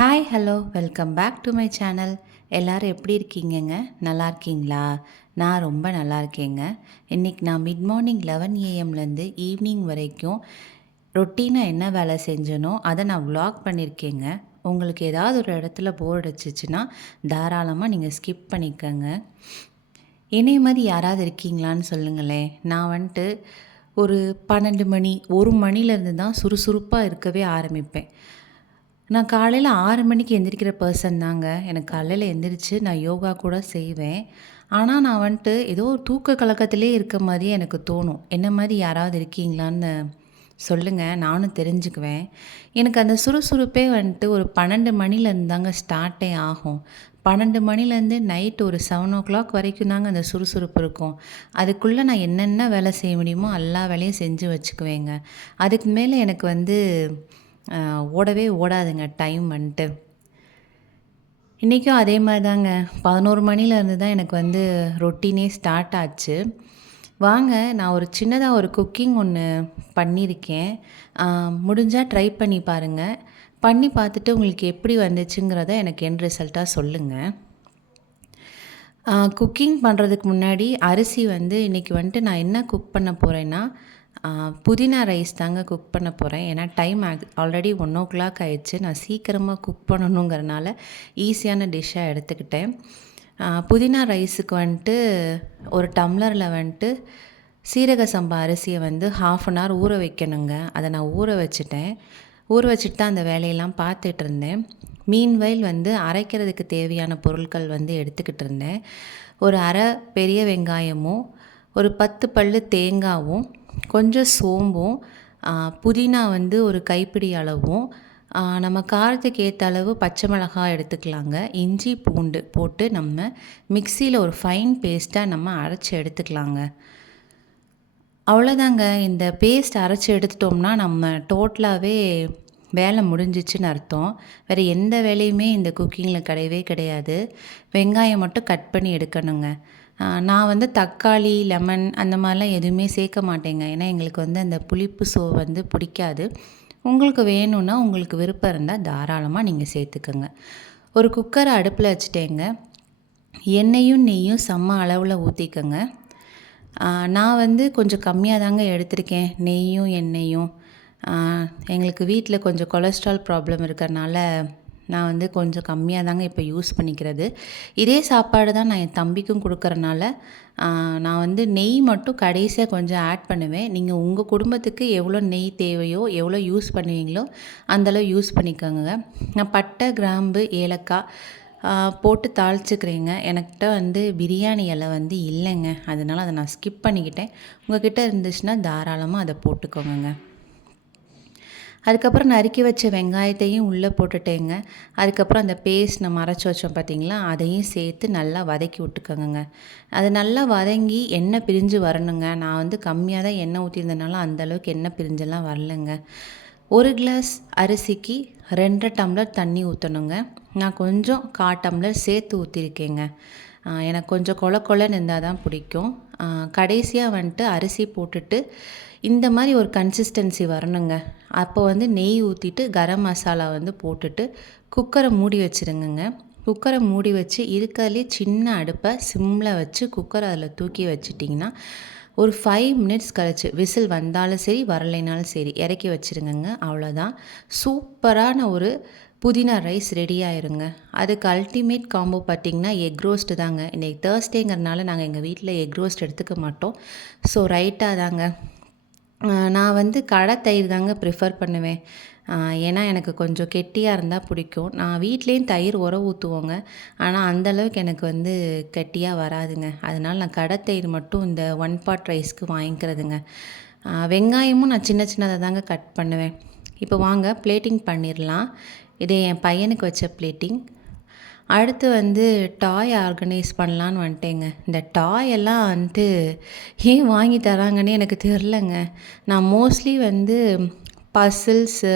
Hi hello welcome back to my channel. எல்லோரும் எப்படி இருக்கீங்கங்க? நல்லா இருக்கீங்களா? நான் ரொம்ப நல்லா இருக்கேங்க. இன்றைக்கி நான் மிட் மார்னிங் 11 ஏஎம்லேருந்து ஈவினிங் வரைக்கும் ரொட்டீனாக என்ன வேலை செஞ்சனோ அதை நான் vlog பண்ணியிருக்கேங்க. உங்களுக்கு ஏதாவது ஒரு இடத்துல போர் அடிச்சிச்சுன்னா தாராளமாக நீங்கள் ஸ்கிப் பண்ணிக்கோங்க. என்னைய மாதிரி யாராவது இருக்கீங்களான்னு சொல்லுங்களேன். நான் வந்துட்டு ஒரு 12 மணி 1 மணிலேருந்து தான் சுறுசுறுப்பாக இருக்கவே ஆரம்பிப்பேன். நான் காலையில் 6 மணிக்கு எந்திரிக்கிற பர்சன் தாங்க. எனக்கு காலையில் எந்திரிச்சு நான் யோகா கூட செய்வேன். ஆனால் நான் வந்துட்டு ஏதோ ஒரு தூக்க கலக்கத்திலே இருக்க மாதிரியே எனக்கு தோணும். என்ன மாதிரி யாராவது இருக்கீங்களான்னு சொல்லுங்கள், நானும் தெரிஞ்சுக்குவேன். எனக்கு அந்த சுறுசுறுப்பே வந்துட்டு ஒரு 12 மணிலேருந்து தாங்க ஸ்டார்ட்டே ஆகும். 12 மணிலேருந்து நைட் ஒரு 7:00 வரைக்கும் தாங்க அந்த சுறுசுறுப்பு இருக்கும். அதுக்குள்ளே நான் என்னென்ன வேலை செய்ய முடியுமோ எல்லா வேலையும் செஞ்சு வச்சுக்குவேங்க. அதுக்கு மேலே எனக்கு வந்து ஓடவே ஓடாதுங்க டைம் வந்துட்டு. இன்றைக்கும் அதே மாதிரி தாங்க 11 மணிலேருந்து தான் எனக்கு வந்து ரொட்டீனே ஸ்டார்ட் ஆச்சு. வாங்க, நான் ஒரு சின்னதாக ஒரு குக்கிங் ஒன்று பண்ணியிருக்கேன். முடிஞ்சால் ட்ரை பண்ணி பாருங்கள். பண்ணி பார்த்துட்டு உங்களுக்கு எப்படி வந்துச்சுங்கிறத எனக்கு எண்ட் ரிசல்ட்டாக சொல்லுங்கள். குக்கிங் பண்ணுறதுக்கு முன்னாடி அரிசி வந்து இன்றைக்கி வந்துட்டு நான் என்ன குக் பண்ண போகிறேன்னா, புதினா ரைஸ் தாங்க குக் பண்ண போகிறேன். ஏன்னா டைம் ஆல்ரெடி 1:00 ஆயிடுச்சு. நான் சீக்கிரமாக குக் பண்ணணுங்கிறனால ஈஸியான டிஷ்ஷாக எடுத்துக்கிட்டேன். புதினா ரைஸுக்கு வந்துட்டு ஒரு டம்ளரில் வந்துட்டு சீரக சம்பா அரிசியை வந்து 1/2 அன் ஹவர் ஊற வைக்கணுங்க. அதை நான் ஊற வச்சுட்டேன். ஊற வச்சுட்டு தான் அந்த வேலையெல்லாம் பார்த்துட்டு இருந்தேன். மீன்வைல் வந்து அரைக்கிறதுக்கு தேவையான பொருட்கள் வந்து எடுத்துக்கிட்டு இருந்தேன். ஒரு அரை பெரிய வெங்காயமும், ஒரு 10 பல்லு தேங்காவும், கொஞ்சம் சோம்பும், புதினா வந்து ஒரு கைப்பிடி அளவும், நம்ம காரத்துக்கு ஏற்ற அளவு பச்சை மிளகாய் எடுத்துக்கலாங்க. இஞ்சி பூண்டு போட்டு நம்ம மிக்சியில் ஒரு ஃபைன் பேஸ்ட்டாக நம்ம அரைச்சி எடுத்துக்கலாங்க. அவ்வளோதாங்க. இந்த பேஸ்ட் அரைச்சி எடுத்துட்டோம்னா நம்ம டோட்டலாகவே வேலை முடிஞ்சிச்சுன்னு அர்த்தம். வேறு எந்த வேலையுமே இந்த குக்கிங்கில் கிடையவே கிடையாது. வெங்காயம் மட்டும் கட் பண்ணி எடுக்கணுங்க. நான் வந்து தக்காளி, லெமன் அந்த மாதிரிலாம் எதுவுமே சேர்க்க மாட்டேங்க. ஏன்னா எங்களுக்கு வந்து அந்த புளிப்பு வந்து பிடிக்காது. உங்களுக்கு வேணும்னா, உங்களுக்கு விருப்பம் இருந்தால் தாராளமாக நீங்கள் சேர்த்துக்கோங்க. ஒரு குக்கரை அடுப்பில் வச்சுட்டேங்க. எண்ணெயும் நெய்யும் சம அளவில் ஊற்றிக்கோங்க. நான் வந்து கொஞ்சம் கம்மியாக தாங்க எடுத்திருக்கேன் நெய்யும் எண்ணெயும். எங்களுக்கு வீட்டில் கொஞ்சம் கொலஸ்ட்ரால் ப்ராப்ளம் இருக்கிறனால நான் வந்து கொஞ்சம் கம்மியாக தாங்க இப்போ யூஸ் பண்ணிக்கிறது. இதே சாப்பாடு தான் நான் என் தம்பிக்கும் கொடுக்குறனால நான் வந்து நெய் மட்டும் கடைசியாக கொஞ்சம் ஆட் பண்ணுவேன். நீங்கள் உங்கள் குடும்பத்துக்கு எவ்வளோ நெய் தேவையோ, எவ்வளோ யூஸ் பண்ணுவீங்களோ அந்தளவு யூஸ் பண்ணிக்கோங்க. நான் பட்டை, கிராம்பு, ஏலக்காய் போட்டு தாளிச்சுக்கிறேங்க. எனக்கிட்ட வந்து பிரியாணி இலை வந்து இல்லைங்க. அதனால் அதை நான் ஸ்கிப் பண்ணிக்கிட்டேன். உங்கள் கிட்டே இருந்துச்சுன்னா தாராளமாக அதை போட்டுக்கோங்க. அதுக்கப்புறம் நறுக்கி வச்ச வெங்காயத்தையும் உள்ளே போட்டுட்டேங்க. அதுக்கப்புறம் அந்த பேஸ்ட் நம்ம அரைச்சி வச்சோம் பார்த்திங்களா, அதையும் சேர்த்து நல்லா வதக்கி விட்டுக்கோங்க. அது நல்லா வதங்கி எண்ணெய் பிரிஞ்சு வரணுங்க. நான் வந்து கம்மியாக தான் எண்ணெய் ஊற்றிருந்தனால அந்தளவுக்கு எண்ணெய் பிரிஞ்செல்லாம் வரலைங்க. 1 கிளாஸ் அரிசிக்கு 2 டம்ளர் தண்ணி ஊற்றணுங்க. நான் கொஞ்சம் 1/4 டம்ளர் சேர்த்து ஊற்றிருக்கேங்க. எனக்கு கொஞ்சம் கொலன்னு இருந்தால் தான் பிடிக்கும். கடைசியாக வந்துட்டு அரிசி போட்டுட்டு இந்த மாதிரி ஒரு கன்சிஸ்டன்சி வரணுங்க. அப்போ வந்து நெய் ஊற்றிட்டு கரம் மசாலா வந்து போட்டுட்டு குக்கரை மூடி வச்சுருங்கங்க. குக்கரை மூடி வச்சு இருக்கிறதுலே சின்ன அடுப்பை சிம்மில் வச்சு குக்கரை அதில் தூக்கி வச்சிட்டிங்கன்னா ஒரு 5 மினிட்ஸ் கழிச்சு விசில் வந்தாலும் சரி வரலைனாலும் சரி இறக்கி வச்சுருங்கங்க. அவ்வளோதான். சூப்பரான ஒரு புதினா ரைஸ் ரெடி ஆயிருங்க. அதுக்கு அல்டிமேட் காம்போ பார்த்திங்கன்னா எக் ரோஸ்ட்டு தாங்க. இன்றைக்கி தேர்ஸ்டேங்கிறனால நாங்கள் எங்கள் வீட்டில் எக் ரோஸ்ட் எடுத்துக்க மாட்டோம். ஸோ ரைட்டாக தாங்க. நான் வந்து கடை தயிர் தாங்க ப்ரிஃபர் பண்ணுவேன். ஏன்னா எனக்கு கொஞ்சம் கெட்டியாக இருந்தால் பிடிக்கும். நான் வீட்லேயும் தயிர் ஊற்றுவோங்க. ஆனால் அந்தளவுக்கு எனக்கு வந்து கெட்டியாக வராதுங்க. அதனால் நான் கடை தயிர் மட்டும் இந்த 1 பாட் ரைஸ்க்கு வாங்கிக்கிறதுங்க. வெங்காயமும் நான் சின்ன சின்னதாக தாங்க கட் பண்ணுவேன். இப்போ வாங்க பிளேட்டிங் பண்ணிடலாம். இது என் பையனுக்கு வச்ச பிளேட்டிங். அடுத்து வந்து டாய் ஆர்கனைஸ் பண்ணலான்னு வந்துட்டேங்க. இந்த டாய் எல்லாம் வந்துட்டு ஏன் வாங்கி தராங்கன்னே எனக்கு தெரிலங்க. நான் மோஸ்ட்லி வந்து பசில்ஸு,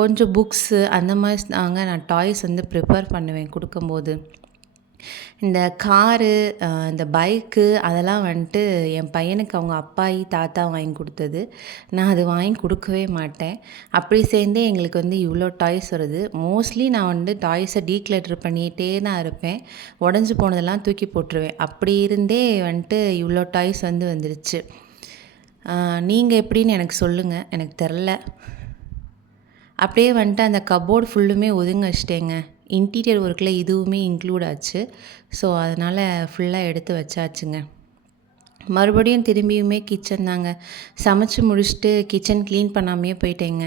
கொஞ்சம் புக்ஸு அந்த மாதிரி தாங்க நான் டாய்ஸ் வந்து ப்ரிப்பேர் பண்ணுவேன் கொடுக்கும்போது. இந்த காரு, இந்த பைக்கு அதெல்லாம் வந்துட்டு என் பையனுக்கு அவங்க அப்பாயி, தாத்தா வாங்கி குடுத்தது. நான் அது வாங்கி குடுக்கவே மாட்டேன். அப்படி சேர்ந்தே எங்களுக்கு வந்து இவ்ளோ டாய்ஸ் வருது. மோஸ்ட்லி நான் வந்து டாய்ஸை டீக்ளட்டர் பண்ணிட்டே தான் இருப்பேன். உடைஞ்சு போனதெல்லாம் தூக்கி போட்டுருவேன். அப்படி இருந்தே வந்துட்டு இவ்ளோ டாய்ஸ் வந்து வந்துருச்சு. நீங்க எப்படின்னு எனக்கு சொல்லுங்க. எனக்கு தெரில. அப்படியே வந்துட்டு அந்த கப்போர்டு ஃபுல்லுமே ஒதுங்க வச்சுட்டேங்க. இன்டீரியர் ஒர்க்கில் இதுவுமே இன்க்ளூட் ஆச்சு. ஸோ அதனால் ஃபுல்லாக எடுத்து வச்சாச்சுங்க. மறுபடியும் திரும்பியுமே கிச்சன் தாங்க. சமைச்சு முடிச்சுட்டு கிச்சன் க்ளீன் பண்ணாமையே போயிட்டேங்க.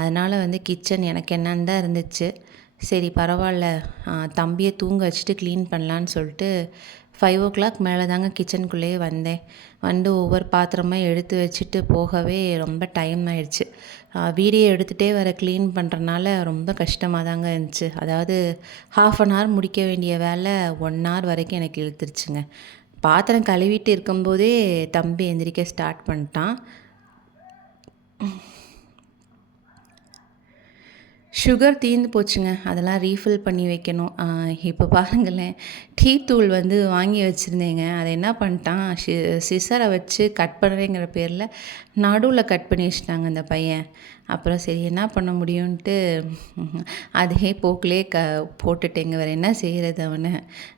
அதனால் வந்து கிச்சன் எனக்கு என்னன்னு தான் இருந்துச்சு. சரி பரவாயில்ல, தம்பியை தூங்க வச்சுட்டு க்ளீன் பண்ணலான்னு சொல்லிட்டு 5:00 மேலே தாங்க கிச்சனுக்குள்ளேயே வந்தேன். வந்து ஒவ்வொரு பாத்திரமா எடுத்து வச்சுட்டு போகவே ரொம்ப டைம் ஆயிடுச்சு. வீடியோ எடுத்துகிட்டே வர க்ளீன் பண்ணுறனால ரொம்ப கஷ்டமாக தாங்க இருந்துச்சு. அதாவது 1/2 ஹவர் முடிக்க வேண்டிய வேலை 1 ஹவர் வரைக்கும் எனக்கு இழுத்துருச்சுங்க. பாத்திரம் கழுவிட்டு இருக்கும்போதே தம்பி எந்திரிக்க ஸ்டார்ட் பண்ணிட்டான். சுகர் தீர்ந்து போச்சுங்க. அதெல்லாம் ரீஃபில் பண்ணி வைக்கணும். இப்போ பாருங்களேன், டீ தூள் வந்து வாங்கி வச்சுருந்தேங்க. அதை என்ன பண்ணிட்டான், சிசரை வச்சு கட் பண்ணுறேங்கிற பேரில் நடுவில் கட் பண்ணி வச்சுட்டாங்க அந்த பையன். அப்புறம் சரி என்ன பண்ண முடியும்ன்ட்டு அதே போக்கிலே போட்டுட்டேங்க. வேறு என்ன செய்கிறது அவனை.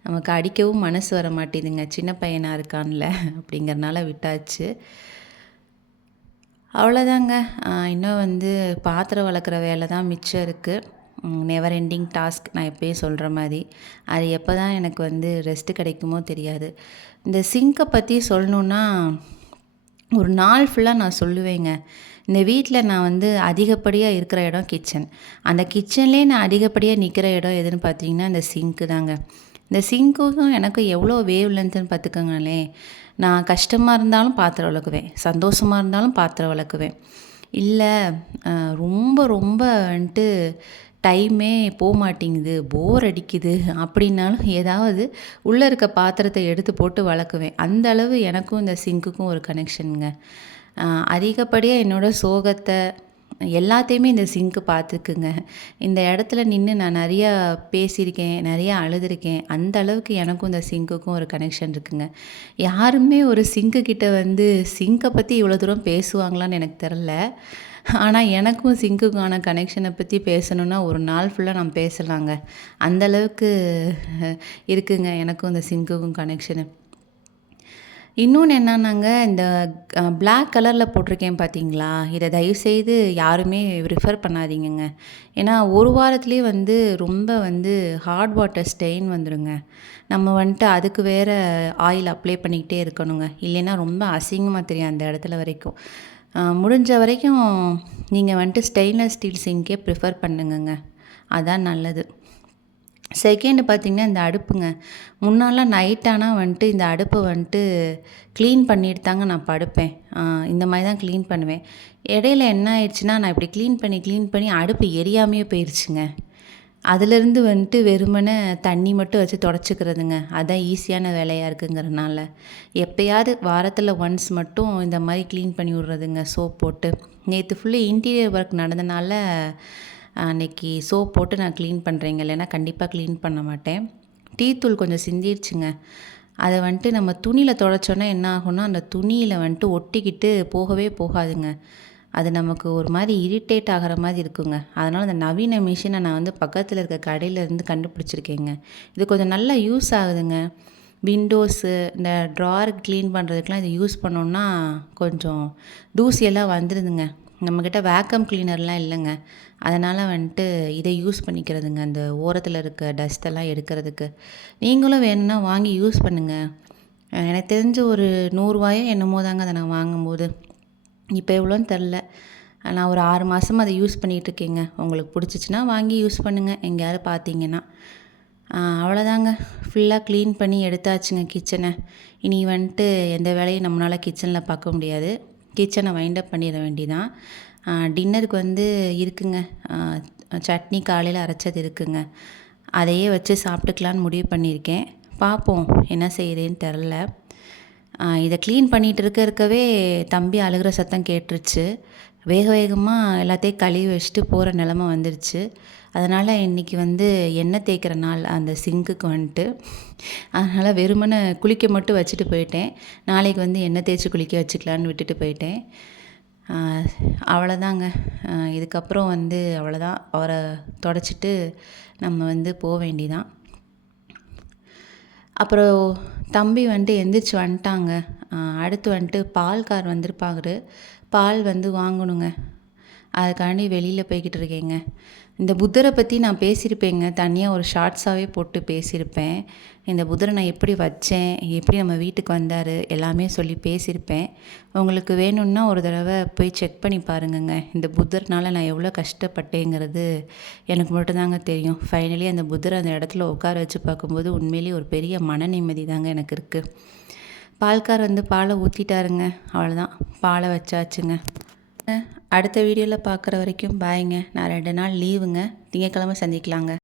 நமக்கு அடிக்கவும் மனசு வர மாட்டேதுங்க. சின்ன பையனாக இருக்கான்ல அப்படிங்கிறனால விட்டாச்சு. அவ்வளோதாங்க. இன்னும் வந்து பாத்திரம் விளக்குற வேலை தான் மிச்சம் இருக்குது. நெவர் எண்டிங் டாஸ்க் நான் எப்பயும் சொல்கிற மாதிரி. அது எப்போ தான் எனக்கு வந்து ரெஸ்ட்டு கிடைக்குமோ தெரியாது. இந்த சிங்கை பற்றி சொல்லணுன்னா ஒரு நாள் ஃபுல்லாக நான் சொல்லுவேங்க. இந்த வீட்டில் நான் வந்து அதிகப்படியாக இருக்கிற இடம் கிச்சன். அந்த கிச்சன்லேயே நான் அதிகப்படியாக நிற்கிற இடம் எதுன்னு பார்த்தீங்கன்னா இந்த சிங்க்கு தாங்க. இந்த சிங்க்குக்கும் எனக்கும் எவ்வளோ வேவ் லென்த்துன்னு பார்த்துக்கோங்களேன். நான் கஷ்டமாக இருந்தாலும் பாத்திரம் விளக்குவேன், சந்தோஷமாக இருந்தாலும் பாத்திரம் விளக்குவேன். இல்லை ரொம்ப ரொம்ப வந்துட்டு டைமே மாட்டேங்குது, போர் அடிக்குது அப்படின்னாலும் ஏதாவது உள்ளே இருக்க பாத்திரத்தை எடுத்து போட்டு விளக்குவேன். அந்த அளவு எனக்கும் இந்த சிங்க்குக்கும் ஒரு கனெக்ஷனுங்க. அதிகப்படியாக என்னோடய சோகத்தை எல்லாத்தையுமே இந்த சிங்க்கு பார்த்துக்குங்க. இந்த இடத்துல நின்று நான் நிறையா பேசியிருக்கேன், நிறையா அழுதுருக்கேன். அந்த அளவுக்கு எனக்கும் இந்த சிங்க்குக்கும் ஒரு கனெக்ஷன் இருக்குங்க. யாருமே ஒரு சிங்க்கு கிட்ட வந்து சிங்கை பற்றி இவ்வளோ தூரம் பேசுவாங்களான்னு எனக்கு தெரில. ஆனால் எனக்கும் சிங்க்குக்கான கனெக்ஷனை பற்றி பேசணுன்னா ஒரு நாள் ஃபுல்லாக நான் பேசலாங்க. அந்த அளவுக்கு இருக்குங்க எனக்கும் இந்த சிங்க்குக்கும் கனெக்ஷனு. இன்னொன்று என்னன்னாங்க, இந்த பிளாக் கலரில் போட்டிருக்கேன் பார்த்தீங்களா, இதை தயவுசெய்து யாருமே ப்ரிஃபர் பண்ணாதீங்கங்க. ஏன்னா ஒரு வாரத்துலேயே வந்து ரொம்ப வந்து ஹார்ட் வாட்டர் ஸ்டெயின் வந்துடுங்க. நம்ம வந்துட்டு அதுக்கு வேறு ஆயில் அப்ளை பண்ணிக்கிட்டே இருக்கணுங்க. இல்லைன்னா ரொம்ப அசிங்கமாக தெரியும் அந்த இடத்துல வரைக்கும். முடிஞ்ச வரைக்கும் நீங்கள் வந்துட்டு ஸ்டெயின்லெஸ் ஸ்டீல் சிங்க்கே ப்ரிஃபர் பண்ணுங்கங்க. அதான் நல்லது. செகண்டு பார்த்திங்கன்னா இந்த அடுப்புங்க. முன்னாலாம் நைட் ஆனால் வந்துட்டு இந்த அடுப்பை வந்துட்டு க்ளீன் பண்ணிட்டு தாங்க நான் படுப்பேன். இந்த மாதிரி தான் க்ளீன் பண்ணுவேன். இடையில என்ன ஆயிடுச்சுன்னா, நான் இப்படி க்ளீன் பண்ணி அடுப்பு எரியாமையே போயிடுச்சுங்க. அதிலேருந்து வந்துட்டு வெறுமனே தண்ணி மட்டும் வச்சு தொடச்சிக்கிறதுங்க. அதான் ஈஸியான வேலையாக இருக்குங்கிறனால. எப்போயாவது வாரத்தில் ஒன்ஸ் மட்டும் இந்த மாதிரி க்ளீன் பண்ணி விட்றதுங்க சோப் போட்டு. நேற்று ஃபுல்லு இன்டீரியர் ஒர்க் நடந்தனால அன்றைக்கி சோப் போட்டு நான் க்ளீன் பண்ணுறேங்க. இல்லைன்னா கண்டிப்பாக க்ளீன் பண்ண மாட்டேன். டீ தூள் கொஞ்சம் சிந்திடுச்சுங்க. அதை வந்துட்டு நம்ம துணியில் துடைச்சோன்னா என்ன ஆகும்னா, அந்த துணியில் வந்துட்டு ஒட்டிக்கிட்டு போகவே போகாதுங்க. அது நமக்கு ஒரு மாதிரி இரிட்டேட் ஆகிற மாதிரி இருக்குங்க. அதனால் அந்த நவீன மிஷினை நான் வந்து பக்கத்தில் இருக்க கடையிலேருந்து கண்டுபிடிச்சிருக்கேங்க. இது கொஞ்சம் நல்லா யூஸ் ஆகுதுங்க. விண்டோஸு இந்த ட்ரார் க்ளீன் பண்ணுறதுக்கெலாம் இதை யூஸ் பண்ணோன்னா கொஞ்சம் தூசியெல்லாம் வந்துடுதுங்க. நம்மக்கிட்ட வேக்கம் கிளீனர்லாம் இல்லைங்க. அதனால் வந்துட்டு இதை யூஸ் பண்ணிக்கிறதுங்க, அந்த ஓரத்தில் இருக்க டஸ்ட்டெல்லாம் எடுக்கிறதுக்கு. நீங்களும் வேணும்னா வாங்கி யூஸ் பண்ணுங்கள். எனக்கு தெரிஞ்ச ஒரு 100 என்னமோ தாங்க அதை நான் வாங்கும்போது. இப்போ எவ்வளோன்னு தெரில. நான் ஒரு 6 மாதமாக அதை யூஸ் பண்ணிகிட்ருக்கேங்க. உங்களுக்கு பிடிச்சிச்சின்னா வாங்கி யூஸ் பண்ணுங்கள் எங்கேயாவது பார்த்தீங்கன்னா. அவ்வளோதாங்க. ஃபுல்லாக க்ளீன் பண்ணி எடுத்தாச்சுங்க கிச்சனை. இனி வந்துட்டு எந்த வேலையும் நம்மளால் கிச்சனில் பார்க்க முடியாது. கிச்சனை வைண்டப் பண்ணிட வேண்டிதான். டின்னருக்கு வந்து இருக்குங்க, சட்னி காலையில் அரைச்சது இருக்குங்க. அதையே வச்சு சாப்பிட்டுக்கலான்னு முடிவு பண்ணியிருக்கேன். பார்ப்போம் என்ன செய்யுதுன்னு தெரில. இதை க்ளீன் பண்ணிகிட்டு இருக்கவே தம்பி அழுகிற சத்தம் கேட்டுருச்சு. வேக வேகமாக எல்லாத்தையும் கழுவி வச்சுட்டு போகிற நிலமை வந்துருச்சு. அதனால் இன்றைக்கி வந்து எண்ணெய் தேய்க்கிற நாள் அந்த சிங்க்குக்கு வந்துட்டு. அதனால் வெறுமனே குளிக்க மட்டும் வச்சுட்டு போயிட்டேன். நாளைக்கு வந்து எண்ணெய் தேய்ச்சி குளிக்க வச்சுக்கலான்னு விட்டுட்டு போயிட்டேன். அவ்வளோதாங்க. இதுக்கப்புறம் வந்து அவ்வளோதான். அவரை தொடச்சிட்டு நம்ம வந்து வேண்டியதான். அப்புறம் தம்பி வந்துட்டு எந்திரிச்சு வந்துட்டாங்க. அடுத்து வந்துட்டு பால்கார் வந்திருப்பாரு. பால் வந்து வாங்கணுங்க. அதுக்காண்டி வெளியில் போய்கிட்டு இருக்கேங்க. இந்த புத்தரை பற்றி நான் பேசியிருப்பேங்க. தனியாக ஒரு ஷார்ட்ஸாகவே போட்டு பேசியிருப்பேன். இந்த புத்தரை நான் எப்படி வச்சேன், எப்படி நம்ம வீட்டுக்கு வந்தார், எல்லாமே சொல்லி பேசியிருப்பேன். உங்களுக்கு வேணும்னா ஒரு தடவை போய் செக் பண்ணி பாருங்கங்க. இந்த புத்தர்னால் நான் எவ்வளோ கஷ்டப்பட்டேங்கிறது எனக்கு மட்டும்தாங்க தெரியும். ஃபைனலி அந்த புத்தரை அந்த இடத்துல உட்கார வச்சு பார்க்கும்போது உண்மையிலேயே ஒரு பெரிய மன நிம்மதி தாங்க எனக்கு இருக்குது. பால்கார் வந்து பாலை ஊற்றிட்டாருங்க. அவ்வளோதான், பாலை வச்சாச்சுங்க. அடுத்த வீடியோவில் பார்க்குற வரைக்கும் பாய்ங்க. நான் 2 நாள் லீவுங்க. திங்கட்கிழமை சந்திக்கலாங்க.